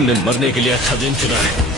तुमने मरने के लिए अच्छा दिन चुना है।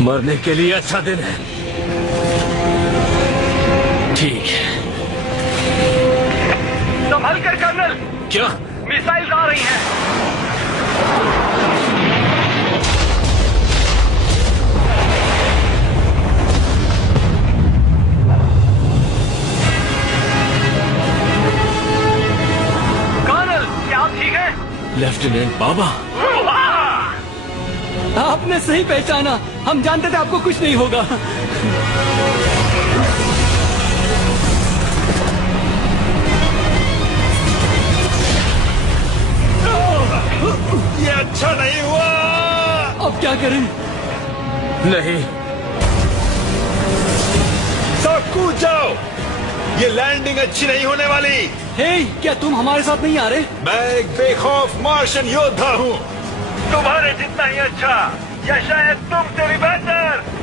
मरने के लिए अच्छा दिन है। ठीक है। संभल कर कर्नल। क्या? मिसाइल्स आ रही हैं। कर्नल, क्या आप ठीक हैं? लेफ्टिनेंट बाबा, आपने सही पहचाना। हम जानते थे आपको कुछ नहीं होगा। ये अच्छा नहीं हुआ। अब क्या करें? नहीं। सब कूद जाओ। ये लैंडिंग अच्छी नहीं होने वाली। हे, क्या तुम हमारे साथ नहीं आ रहे? मैं एक बेखौफ मार्शन योद्धा हूँ। तुम्हारे जितना ही अच्छा, या शायद तुमसे भी बेहतर।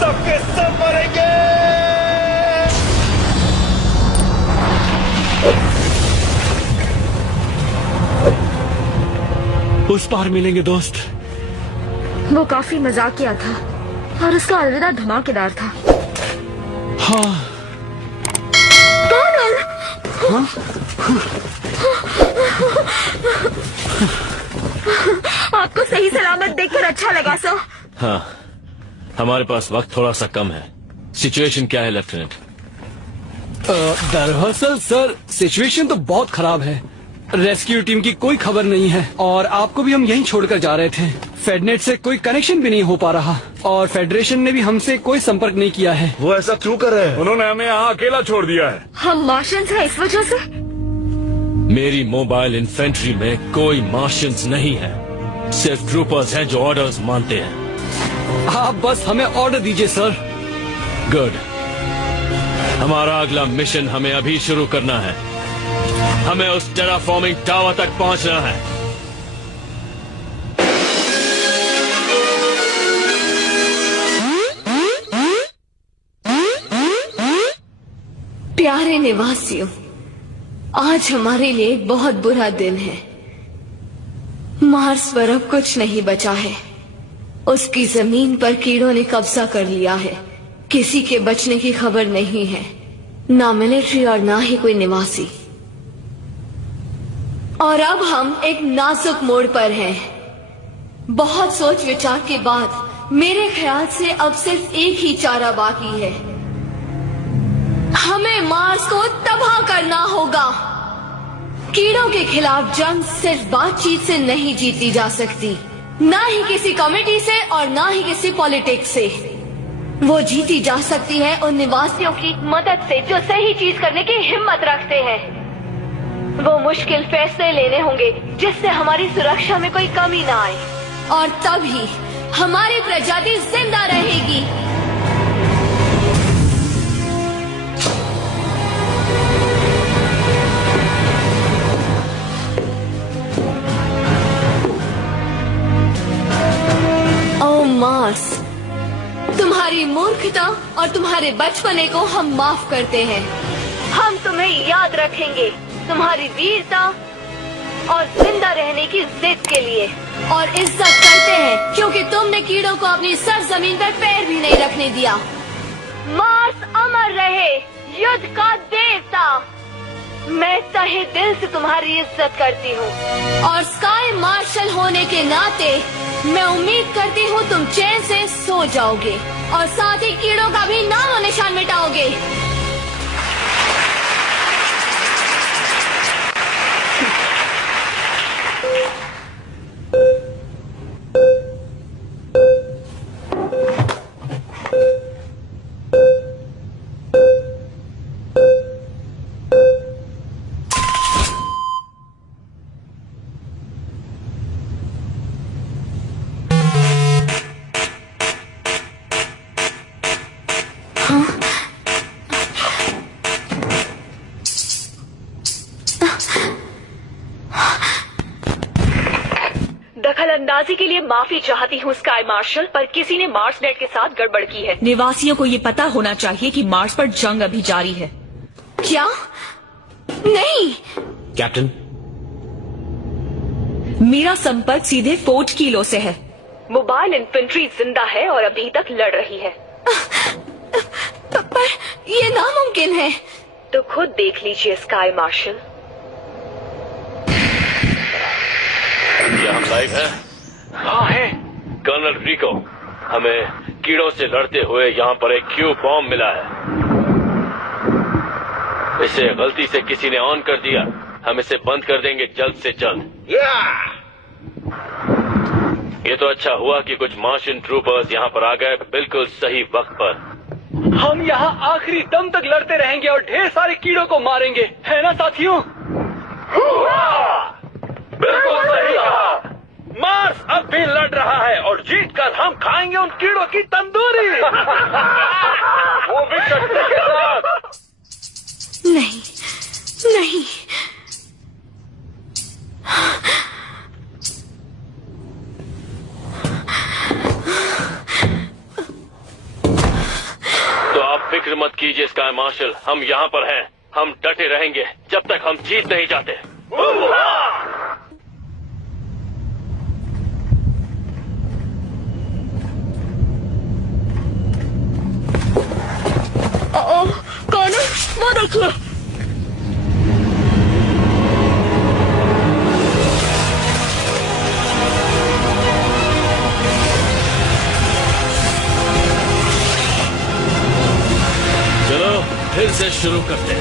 सबके सब मरेंगे। उस पार मिलेंगे दोस्त। वो काफी मजाकिया था और उसका अलविदा धमाकेदार था। हाँ। हाँ? आपको सही सलामत देखकर अच्छा लगा सर। हाँ, हमारे पास वक्त थोड़ा सा कम है। सिचुएशन क्या है लेफ्टिनेंट? दरअसल सर, सिचुएशन तो बहुत खराब है। रेस्क्यू टीम की कोई खबर नहीं है और आपको भी हम यहीं छोड़कर जा रहे थे। फेडनेट से कोई कनेक्शन भी नहीं हो पा रहा और फेडरेशन ने भी हमसे कोई संपर्क नहीं किया है। वो ऐसा क्यों कर रहे हैं? उन्होंने हमें यहाँ अकेला छोड़ दिया है। हम मार्शल्स हैं इस वजह से। मेरी मोबाइल इन्फेंट्री में कोई मार्शल्स नहीं है, सिर्फ ट्रूपर्स हैं जो ऑर्डर्स मानते हैं। आप बस हमें ऑर्डर दीजिए सर। गुड। हमारा अगला मिशन हमें अभी शुरू करना है। हमें उस टेराफॉर्मिंग टावर तक पहुंचना है। प्यारे निवासियों, आज हमारे लिए एक बहुत बुरा दिन है। मार्स पर अब कुछ नहीं बचा है। उसकी जमीन पर कीड़ों ने कब्जा कर लिया है। किसी के बचने की खबर नहीं है, ना मिलिट्री और ना ही कोई निवासी। और अब हम एक नाजुक मोड़ पर हैं। बहुत सोच विचार के बाद मेरे ख्याल से अब सिर्फ एक ही चारा बाकी है। हमें मार्स को तबाह करना होगा। कीड़ों के खिलाफ जंग सिर्फ बातचीत से नहीं जीती जा सकती, ना ही किसी कमेटी से और ना ही किसी पॉलिटिक्स से। वो जीती जा सकती है उन निवासियों की मदद से जो सही चीज करने की हिम्मत रखते हैं। वो मुश्किल फैसले लेने होंगे जिससे हमारी सुरक्षा में कोई कमी ना आए, और तभी हमारी प्रजाति जिंदा रहेगी। मूर्खता और तुम्हारे बचपने को हम माफ करते हैं। हम तुम्हें याद रखेंगे तुम्हारी वीरता और जिंदा रहने की जिद के लिए, और इज्जत करते हैं क्योंकि तुमने कीड़ों को अपनी सरजमीन पर पैर भी नहीं रखने दिया। मार्स अमर रहे, युद्ध का देवता। मैं तहे दिल से तुम्हारी इज्जत करती हूँ, और स्काई मार्शल होने के नाते मैं उम्मीद करती हूँ तुम चैन से सो जाओगे और साथ ही कीड़ों का भी नामो निशान मिटाओगे। दखलंदाजी के लिए माफी चाहती हूँ स्काई मार्शल, पर किसी ने मार्स नेट के साथ गड़बड़ की है। निवासियों को ये पता होना चाहिए कि मार्स पर जंग अभी जारी है। क्या? नहीं। कैप्टन, मेरा संपर्क सीधे फोर्ट कीलो से है। मोबाइल इन्फेंट्री जिंदा है और अभी तक लड़ रही है। पर ये नामुमकिन है। तो खुद देख लीजिए स्काई मार्शल। क्या हम लाइव हैं? हाँ है। कर्नल रिको, हमें कीड़ों से लड़ते हुए यहाँ पर एक क्यू बॉम्ब मिला है। इसे गलती से किसी ने ऑन कर दिया। हम इसे बंद कर देंगे जल्द से जल्द। ये तो अच्छा हुआ कि कुछ मार्शियन ट्रूपर्स यहाँ पर आ गए बिल्कुल सही वक्त पर। हम यहाँ आखिरी दम तक लड़ते रहेंगे और ढेर सारे कीड़ों को मारेंगे, है ना साथियों? बिल्कुल सही कहा। मार्स अब भी लड़ रहा है और जीतकर हम खाएंगे उन कीड़ों की तंदूरी। वो भी शक्ति के साथ। नहीं, नहीं। तो आप फिक्र मत कीजिए स्काई मार्शल, हम यहाँ पर हैं। हम डटे रहेंगे जब तक हम जीत नहीं जाते। कौन? वो देखिए। चलो फिर से शुरू करते हैं।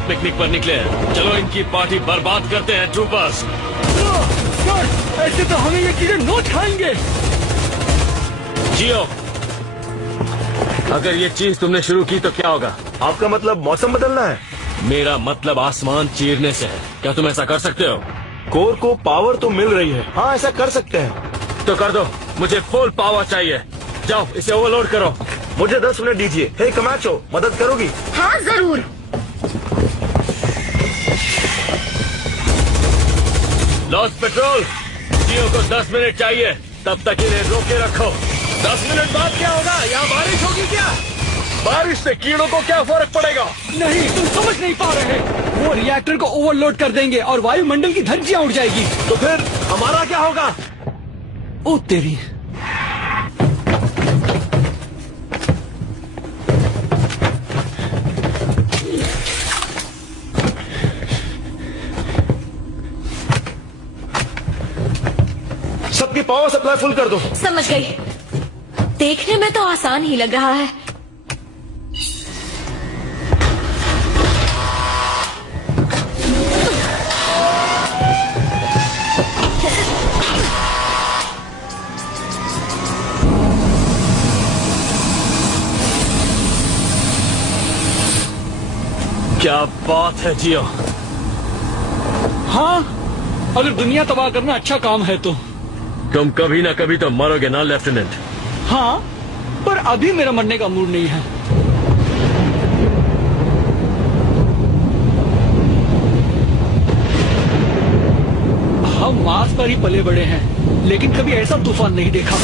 पिकनिक पर निकले हैं। चलो इनकी पार्टी बर्बाद करते हैं ट्रूपर्स। सर, ऐसे तो हमें ये कीड़े नोच खाएंगे। जियो, अगर ये चीज तुमने शुरू की तो क्या होगा? आपका मतलब मौसम बदलना है? मेरा मतलब आसमान चीरने से है। क्या तुम ऐसा कर सकते हो? कोर को पावर तो मिल रही है। हाँ, ऐसा कर सकते हैं। तो कर दो, मुझे फुल पावर चाहिए। जाओ इसे ओवरलोड करो। मुझे 10 मिनट दीजिए। हे कमाचो, मदद करोगी? हाँ जरूर। लॉस पेट्रोल, जियो को 10 मिनट चाहिए। तब तक इन्हें रोके रखो। 10 मिनट बाद क्या होगा? यहाँ बारिश होगी क्या? बारिश से कीड़ों को क्या फर्क पड़ेगा? नहीं, तुम समझ नहीं पा रहे। वो रिएक्टर को ओवरलोड कर देंगे और वायुमंडल की धज्जियां उड़ जाएगी। तो फिर हमारा क्या होगा? ओ तेरी। सबकी पावर सप्लाई फुल कर दो। समझ गई। देखने में तो आसान ही लग रहा है। क्या बात है जियो। हाँ, अगर दुनिया तबाह करना अच्छा काम है तो। तुम कभी ना कभी तो मरोगे ना लेफ्टिनेंट। हाँ, पर अभी मेरा मरने का मूड नहीं है। हम मार्स पर ही पले बड़े हैं, लेकिन कभी ऐसा तूफान नहीं देखा।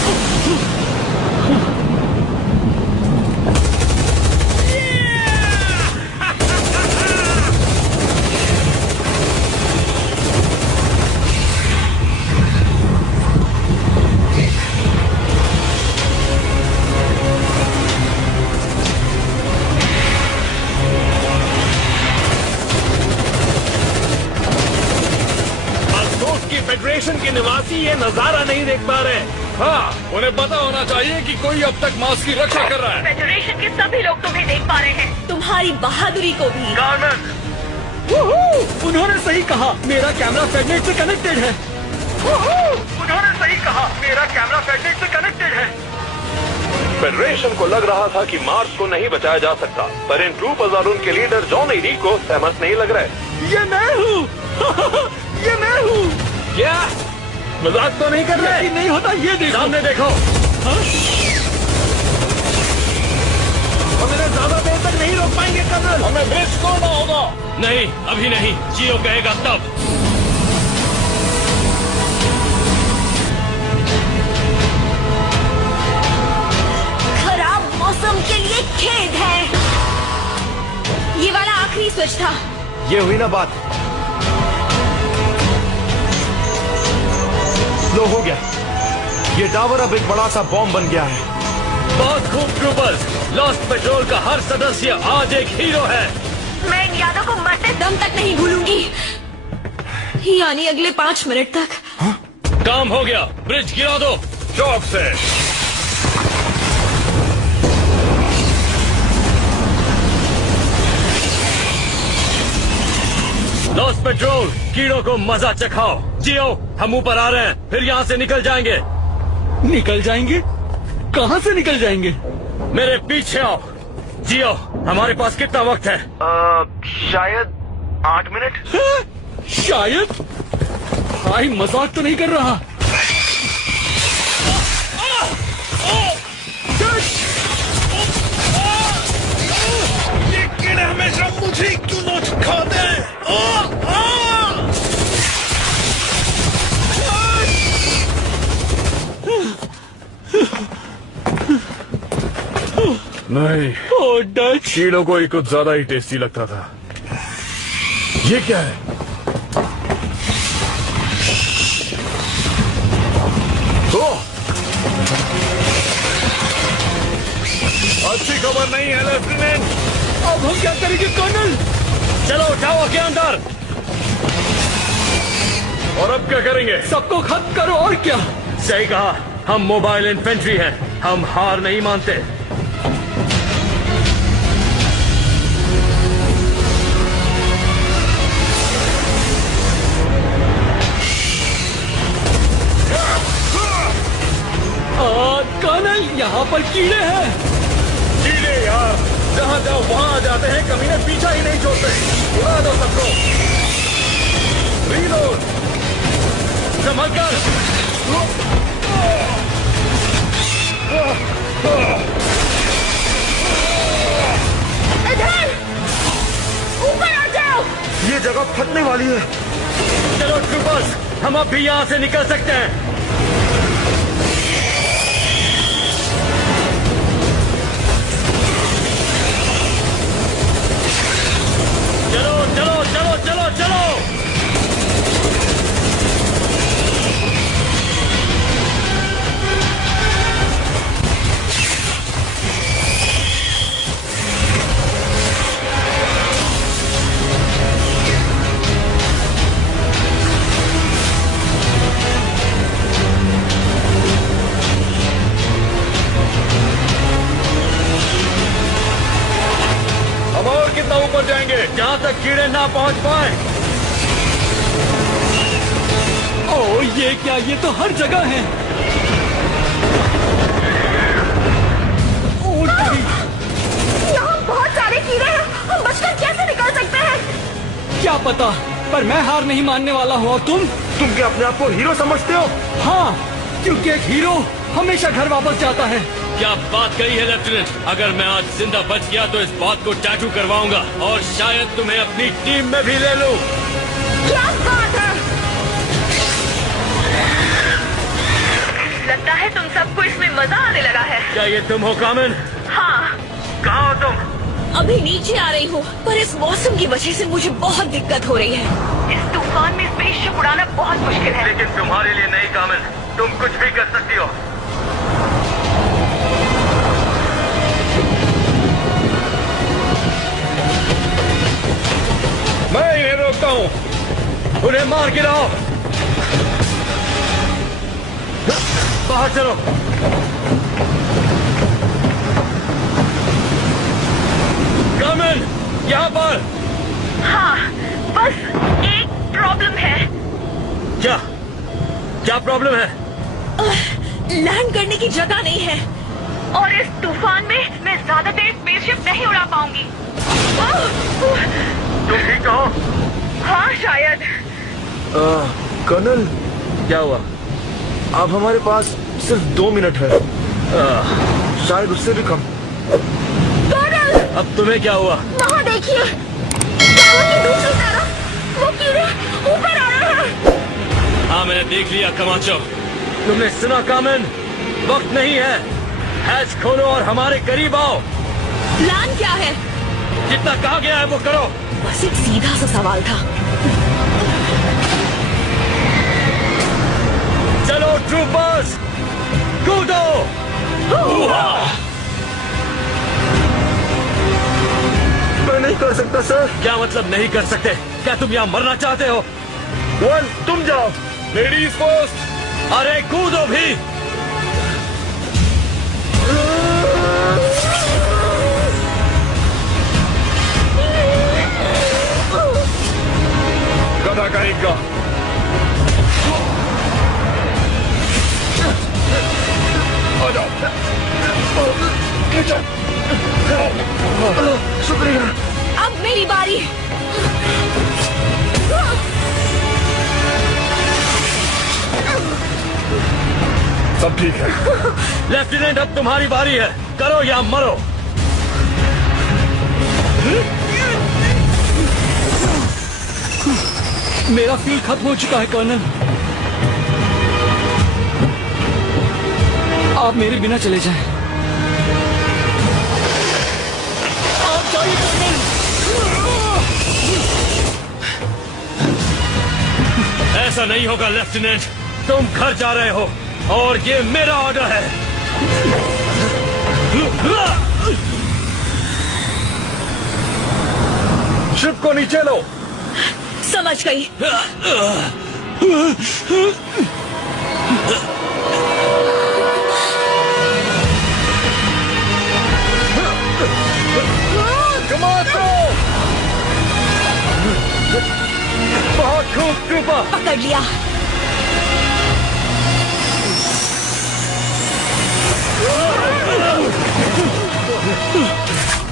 फेडरेशन के निवासी ये नजारा नहीं देख पा रहे। हाँ, उन्हें पता होना चाहिए कि कोई अब तक मार्स की रक्षा कर रहा है। फेडरेशन के सभी लोग तुम्हें देख पा रहे हैं, तुम्हारी बहादुरी को भी। गार्मेंट, उन्होंने सही कहा, मेरा कैमरा फेडनेट से कनेक्टेड है। उन्होंने सही कहा, मेरा कैमरा फेडनेट से कनेक्टेड है। फेडरेशन को लग रहा था कि मार्स को नहीं बचाया जा सकता, पर इन ट्रूपर्स और उनके लीडर जॉन एडी को सहमत नहीं लग रहे। ये मैं हूँ। ये मैं हूँ। क्या मजाक तो नहीं कर रहे? यकीन नहीं होता, ये देखो। सामने देखो। हम इन्हें ज्यादा देर तक नहीं रोक पाएंगे कर्नल। हमें ब्रिज तोड़ना होगा। नहीं, अभी नहीं, जियो कहेगा तब। खराब मौसम के लिए खेद है। ये वाला आखिरी स्विच था। ये हुई ना बात। लो, हो गया। ये टावर अब एक बड़ा सा बॉम्ब बन गया है। बहुत खूब ट्रूपर्स। लॉस्ट पेट्रोल का हर सदस्य आज एक हीरो है। मैं इन यादों को मरते दम तक नहीं भूलूंगी, यानी अगले 5 मिनट तक। काम हो गया, ब्रिज गिरा दो। चौक से। लॉस्ट पेट्रोल, कीड़ों को मजा चखाओ। जियो, हम ऊपर आ रहे हैं, फिर यहाँ से निकल जाएंगे। निकल जाएंगे? कहाँ से निकल जाएंगे? मेरे पीछे आओ। जियो, हमारे पास कितना वक्त है? शायद 8 मिनट। शायद? भाई मजाक तो नहीं कर रहा। ये कीड़े हमेशा मुझे क्यों नोच खाते हैं? नहीं, ओ डच। कीड़ों को ही कुछ ज्यादा ही टेस्टी लगता था। ये क्या है? ओह! अच्छी खबर नहीं है लेफ्टिनेंट। अब हम क्या करेंगे कर्नल? चलो टावर के अंदर। और अब क्या करेंगे? सबको खत्म करो, और क्या। सही कहा, हम मोबाइल इन्फेंट्री हैं, हम हार नहीं मानते। कर्नल, यहाँ पर कीड़े हैं। कीड़े यार, जहाँ जाओ वहाँ आ जाते हैं, कमीने पीछा ही नहीं छोड़ते। उड़ा दो सबको। रीलोड। संभलकर। इधर ऊपर आ जाओ। ये जगह फटने वाली है। चलो ट्रूपर्स, हम अब भी यहाँ से निकल सकते हैं। चलो चलो चलो चलो चलो। हम और कितना ऊपर जाएंगे? जहाँ तक कीड़े ना पहुँच पाए। ओ ये क्या, ये तो हर जगह है। यहाँ बहुत सारे कीड़े हैं, हम बचकर कैसे निकल सकते हैं? क्या पता, पर मैं हार नहीं मानने वाला हूँ। और तुम क्या अपने आप को हीरो समझते हो? हाँ, क्योंकि एक हीरो हमेशा घर वापस जाता है। क्या बात कही है लेफ्टिनेंट। अगर मैं आज जिंदा बच गया तो इस बात को टैटू करवाऊंगा और शायद तुम्हें अपनी टीम में भी ले लूं। क्या बात है? लगता है तुम सबको इसमें मजा आने लगा है। क्या ये तुम हो कामिन? हाँ, कहाँ हो तुम? अभी नीचे आ रही हूँ, पर इस मौसम की वजह से मुझे बहुत दिक्कत हो रही है। इस तूफान में स्पेसशिप उड़ाना बहुत मुश्किल है। लेकिन तुम्हारे लिए नहीं कामिन, तुम कुछ भी कर सकती हो। मैं इन्हें रोकता हूँ, उन्हें मार गिराओ। बाहर चलो। कामिन, यहाँ पर। हाँ, बस एक प्रॉब्लम है। क्या प्रॉब्लम है? लैंड करने की जगह नहीं है, और इस तूफान में मैं ज्यादा देर स्पेसशिप नहीं उड़ा पाऊंगी। तुम ठीक हो? हाँ, शायद। कर्नल, क्या हुआ? अब हमारे पास सिर्फ 2 मिनट है, शायद उससे भी कम। अब तुम्हें क्या हुआ? वहाँ देखिए, टावर की दूसरी तरफ वो कीड़े ऊपर आ रहे हैं। हाँ, मैंने देख लिया कमाचो। तुमने सुना कामिन? वक्त नहीं है। हैच खोलो और हमारे करीब आओ। प्लान क्या है? जितना कहा गया है वो करो। बस एक सीधा सा सवाल था। चलो ट्रूपर्स, कूदो। मैं नहीं कर सकता सर। क्या मतलब नहीं कर सकते? क्या तुम यहाँ मरना चाहते हो? वन, तुम जाओ। Ladies first. अरे कूदो भी। गधा करेगा। आ जाओ। खींचो। शुक्रिया। अब मेरी बारी। सब ठीक है। लेफ्टिनेंट, अब तुम्हारी बारी है। करो या मरो। मेरा फील खत्म हो चुका है कर्नल। आप मेरे बिना चले जाएं। आप जाइए कर्नल। ऐसा नहीं होगा लेफ्टिनेंट। तुम घर जा रहे हो और ये मेरा ऑर्डर है। शिप को नीचे लो। समझ गई। बहुत खूब ट्रूपर। पकड़ लिया।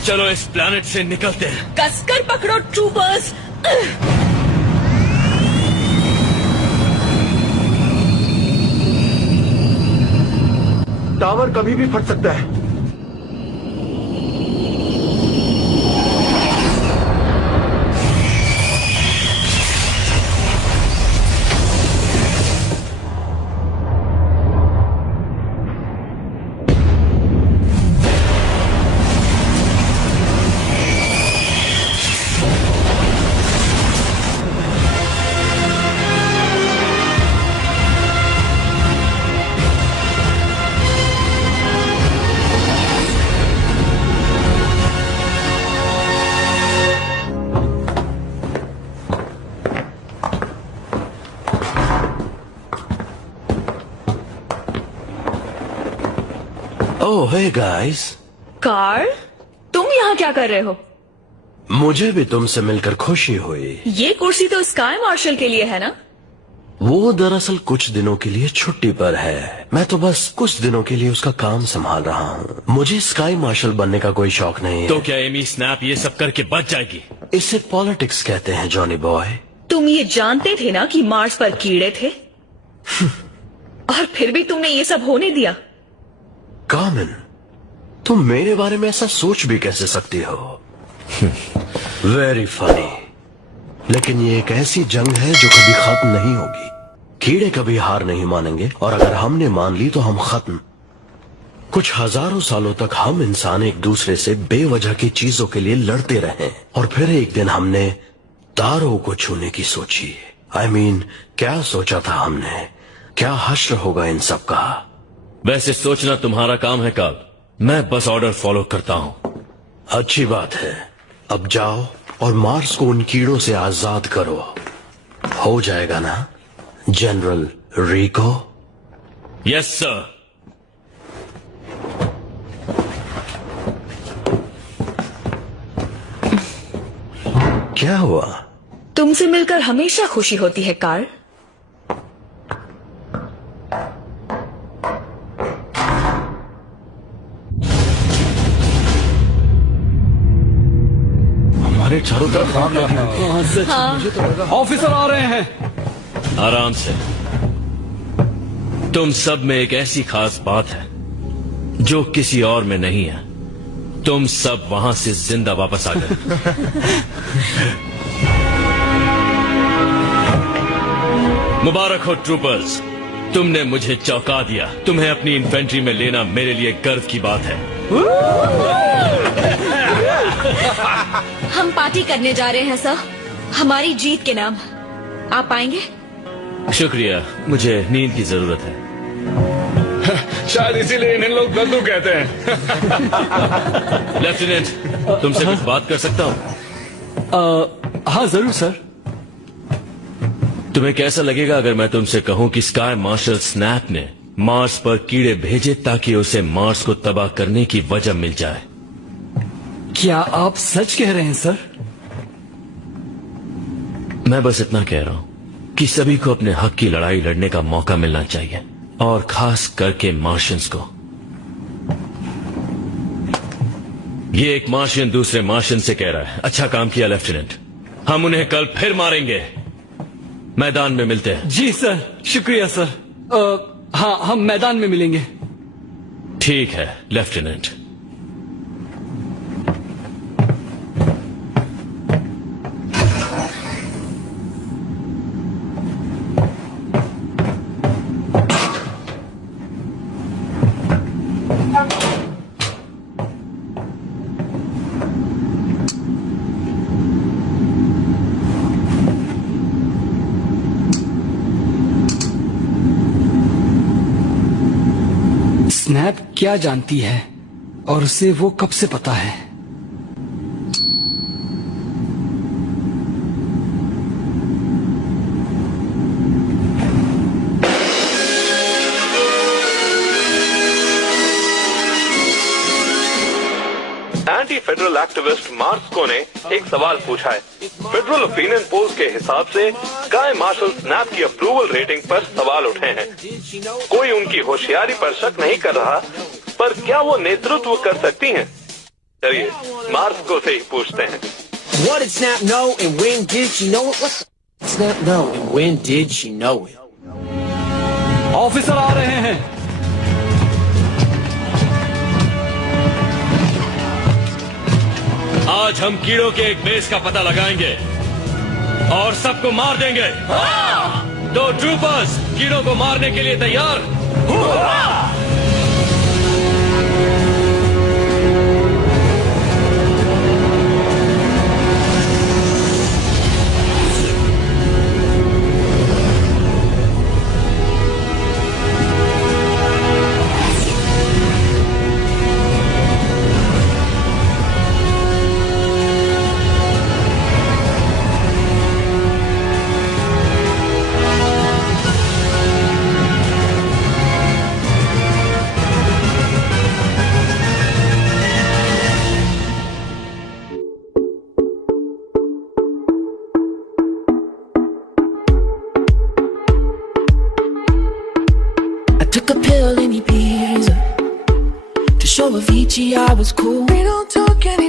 चलो इस प्लैनेट से निकलते हैं। कसकर पकड़ो ट्रूपर्स। टावर कभी भी फट सकता है। ओह हे गाइस। कार्ल, तुम यहाँ क्या कर रहे हो? मुझे भी तुमसे मिलकर खुशी हुई। ये कुर्सी तो स्काई मार्शल के लिए है ना? वो दरअसल कुछ दिनों के लिए छुट्टी पर है। मैं तो बस कुछ दिनों के लिए उसका काम संभाल रहा हूँ। मुझे स्काई मार्शल बनने का कोई शौक नहीं है। तो क्या एमी स्नैप ये सब करके बच जाएगी? इसे पॉलिटिक्स कहते हैं जॉनी बॉय। तुम ये जानते थे ना कि मार्स पर कीड़े थे और फिर भी तुमने ये सब होने दिया। कामिन, तुम मेरे बारे में ऐसा सोच भी कैसे सकती हो? Very funny. लेकिन ये एक ऐसी जंग है जो कभी खत्म नहीं होगी। कीड़े कभी हार नहीं मानेंगे और अगर हमने मान ली तो हम खत्म। कुछ हजारों सालों तक हम इंसान एक दूसरे से बेवजह की चीजों के लिए लड़ते रहे और फिर एक दिन हमने तारों को छूने की सोची। I mean, क्या सोचा था हमने? क्या हश्र होगा इन सब का? वैसे सोचना तुम्हारा काम है कार्ल, मैं बस ऑर्डर फॉलो करता हूँ। अच्छी बात है। अब जाओ और मार्स को उन कीड़ों से आजाद करो। हो जाएगा ना जनरल रिको? Yes sir. क्या हुआ? तुमसे मिलकर हमेशा खुशी होती है कार्ल। हमारे चारों तरफ आग लगी है। हाँ, सच मुझे तो लगा ऑफिसर आ रहे हैं। आराम से। तुम सब में एक ऐसी खास बात है जो किसी और में नहीं है। तुम सब वहां से जिंदा वापस आ गए। मुबारक हो ट्रूपर्स, तुमने मुझे चौंका दिया। तुम्हें अपनी इन्फेंट्री में लेना मेरे लिए गर्व की बात है। हम पार्टी करने जा रहे हैं सर, हमारी जीत के नाम। आप आएंगे? शुक्रिया, मुझे नींद की जरूरत है। शायद इसीलिए इन्हें लोग दद्दू कहते हैं। लेफ्टिनेंट, तुमसे कुछ बात कर सकता हूँ? हाँ जरूर सर। तुम्हें कैसा लगेगा अगर मैं तुमसे कहूं कि स्काई मार्शल स्नैप ने मार्स पर कीड़े भेजे ताकि उसे मार्स को तबाह करने की वजह मिल जाए? क्या आप सच कह रहे हैं सर? मैं बस इतना कह रहा हूं कि सभी को अपने हक की लड़ाई लड़ने का मौका मिलना चाहिए, और खास करके मार्शियंस को। ये एक मार्शियन दूसरे मार्शियन से कह रहा है। अच्छा काम किया लेफ्टिनेंट, हम उन्हें कल फिर मारेंगे। मैदान में मिलते हैं। जी सर, शुक्रिया सर। हाँ, हम मैदान में मिलेंगे। ठीक है लेफ्टिनेंट। स्नैप क्या जानती है और उसे वो कब से पता है? एंटी फेडरल एक्टिविस्ट मार्स्को ने एक सवाल पूछा है। फेडरल ओपिनियन पोल्स के हिसाब से स्काई मार्शल स्नैप की अप्रूवल रेटिंग पर सवाल उठे हैं। कोई उनकी होशियारी पर शक नहीं कर रहा, पर क्या वो नेतृत्व कर सकती हैं? चलिए मार्स्को से ही पूछते हैं। What did Snap know and when did she know it? What did Snap know and when did she know it? Officer आ रहे हैं। आज हम कीड़ों के एक बेस का पता लगाएंगे और सबको मार देंगे। तो ट्रूपर्स, कीड़ों को मारने के लिए तैयार? Took a pill in Ibiza to show Avicii I was cool. We don't talk anymore.